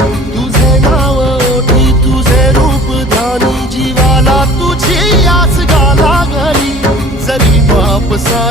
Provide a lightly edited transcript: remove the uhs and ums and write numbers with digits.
तुझे नाव ओठी तुझे रूप ध्यानी जीवाला तुझी आस गा लागली जरी बाप सा